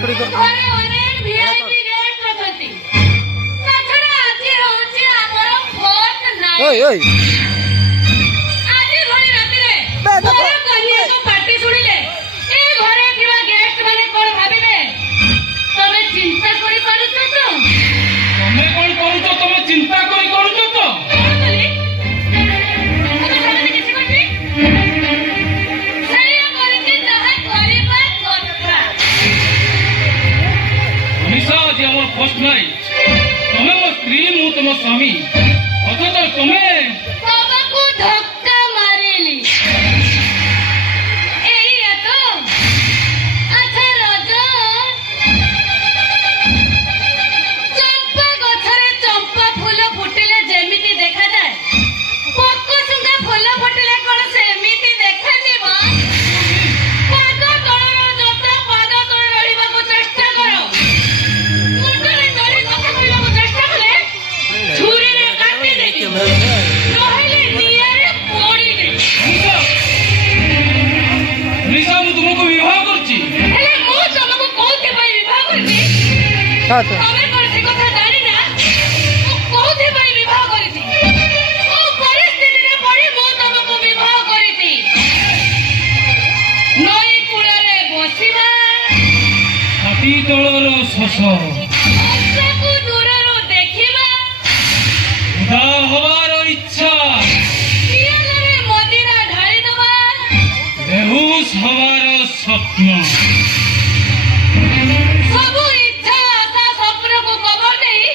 ରେକର୍ଡିଂ କର ଘରେ ଅନେକ ভিআইপি ଗେଷ୍ଟ ଅଛନ୍ତି। ତାଛଡ଼ା ଆଜି ହେଉଛି ଆମର ଫୋର୍ଥ ନାଇଟ୍। ଓଇ ଓଇ ଆଜି ଭଳି ରାତିରେ ମୋର କନ୍ୟାକୁ ପାଟି ଶୁଣିଲେ ଏ ଘରେ ଥିବା ଗେଷ୍ଟ ମାନେ କଣ ଭାବିବେ? ତମେ ଚିନ୍ତା କରି ପାରୁଛ ତ? ତମେ କଣ କରୁଛ? ତମେ ଚିନ୍ତା କରି କରୁଛ ତ? କଣ କଲି? ତମେ ସେମାନେ କିଛି କରିବି? ସେଇଆ କରିଛି ଯାହା କରିବା କଥା। ମନୀଷା, ଆଜି ଆମର ଫର୍ଷ୍ଟ ନାଇଟ୍। ତମେ ମୋ ସ୍ତ୍ରୀ, ମୁଁ ତମ ସ୍ୱାମୀ, ଅଥଚ ତମେ ତମକୁ ଧକ୍କା ମାରିଲି। ଏଇଆ ତ? ଆଚ୍ଛା ରଜ, ଚମ୍ପା ଗଛରେ ଚମ୍ପା ଫୁଲ ଫୁଟିଲେ ଯେମିତି ଦେଖାଯାଏ, ପୋକଶୁଙ୍ଗା ଫୁଲ ଫୁଟିଲେ କଣ ସେମିତି ଦେଖାଯିବ? ପାଦ ତଳର ଜୋତା ପାଦ ତଳେ ରହିବାକୁ ଚେଷ୍ଟା କର। ମୁଣ୍ଡରେ ଚଢ଼ି କଥା କହିବାକୁ ଚେଷ୍ଟା କଲେ ଛୁରୀରେ କାଟିଦେବି, ନହେଲେ ନିଆଁରେ ପୋଡ଼ିଦେବି। ମନୀଷା, ମୁଁ ତୁମକୁ ବିବାହ କରୁଛି। ହେଲେ ମୁଁ ତମକୁ କୋଉଥିପାଇଁ ବିବାହ କରିଛି? ତମେ କଣ ସେ କଥା ଜାଣିନା? ମୁଁ କୋଉଥିପାଇଁ ବିବାହ କରିଛି? କୋଉ ପରିସ୍ଥିତିରେ ପଡ଼ି ମୁଁ ତମକୁ ବିବାହ କରିଛି? ନଈ କୂଳରେ ବସିବା, ମାଟି ତଳର ଶୋଷ, ହଂସକୁ ଦୂରରୁ ଦେଖିବା, ଉଦା ହବାର ଇଚ୍ଛା, ପିଆଲରେ ମଦିରା ଢାଳିଦବା, ବେହୁଶ ହବାର ସ୍ୱପ୍ନ। ସବୁ ଇଚ୍ଛା ଆଶା ସ୍ୱପ୍ନକୁ କବର ଦେଇ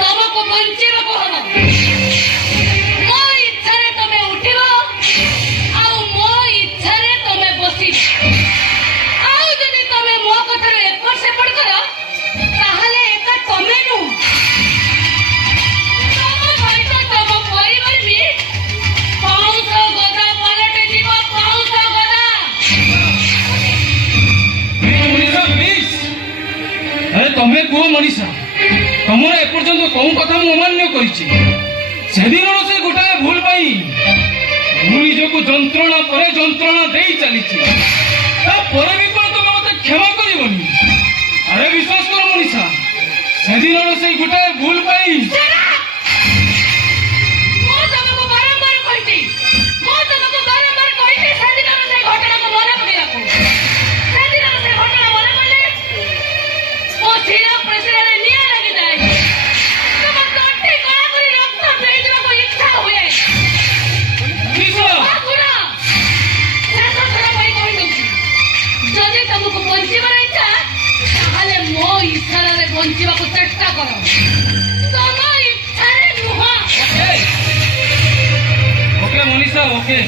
ତମକୁ ବଞ୍ଚିବାକୁ ହବ। ମୋ ଇଚ୍ଛାରେ ତମେ ଉଠିବ, ଆଉ ମୋ ଇଚ୍ଛାରେ ତମେ ବସିବ। ଆଉ ଯଦି ତମେ ମୋ କଥାରେ ଏପଟ ସେପଟ କର, ତାହେଲେ ଏକା ତମେ ନୁହଁ, ତମ ସହିତ ତମ ପରିବାର ବି ପାଉଁଶ ଗଦା ପାଲଟି ଯିବ। ପାଉଁଶ ଗଦା। ମନୀଷା, ପ୍ଲିଜ୍। ଆରେ ତମେ କୁହ ମନୀଷା, ତମର ଏପର୍ଯ୍ୟନ୍ତ କୋଉ କଥା ମୁଁ ଅମାନ୍ୟ କରିଛି? ସେଦିନର ସେ ଗୋଟାଏ ଭୁଲ ପାଇଁ ମୁଁ ନିଜକୁ ଯନ୍ତ୍ରଣା ପରେ ଯନ୍ତ୍ରଣା ଦେଇ ଚାଲିଛି। ତାପରେ ବି କଣ ତମେ ମତେ କ୍ଷମା କରିବନି? ଆରେ ବିଶ୍ୱାସ କର ମନୀଷା, ସେଦିନର ସେଇ ଗୋଟାଏ ଭୁଲ ପାଇଁ ମୁଁ ତମକୁ ବାରମ୍ବାର କହିଛି, ସେଦିନର ସେ ଘଟଣାକୁ ମନେ ପକେଇବାକୁ। ସେଦିନର ସେ ଘଟଣା ମନେ ପଡ଼ିଲେ ମୋ ଶିରା ପ୍ରଶିରାରେ ନିଆଁ ଲାଗିଯାଏ। ତମ ତଣ୍ଟି କଳା କରି ରକ୍ତ ପିଇଯିବାକୁ ଇଚ୍ଛା ହୁଏ। ମନୀଷା, ହଁ ଶୁଣ, ଶେଷ ଥର ପାଇଁ କହିଦେଉଛି, ଯଦି ତମକୁ ବଞ୍ଚିବାର ଇଚ୍ଛା, ତାହେଲେ ମୋ ଇଚ୍ଛାରେ ବଞ୍ଚିବାକୁ ଚେଷ୍ଟା କର, ତମ ଇଚ୍ଛାରେ ନୁହଁ। ଓକେ ମନୀଷା, ଓକେ।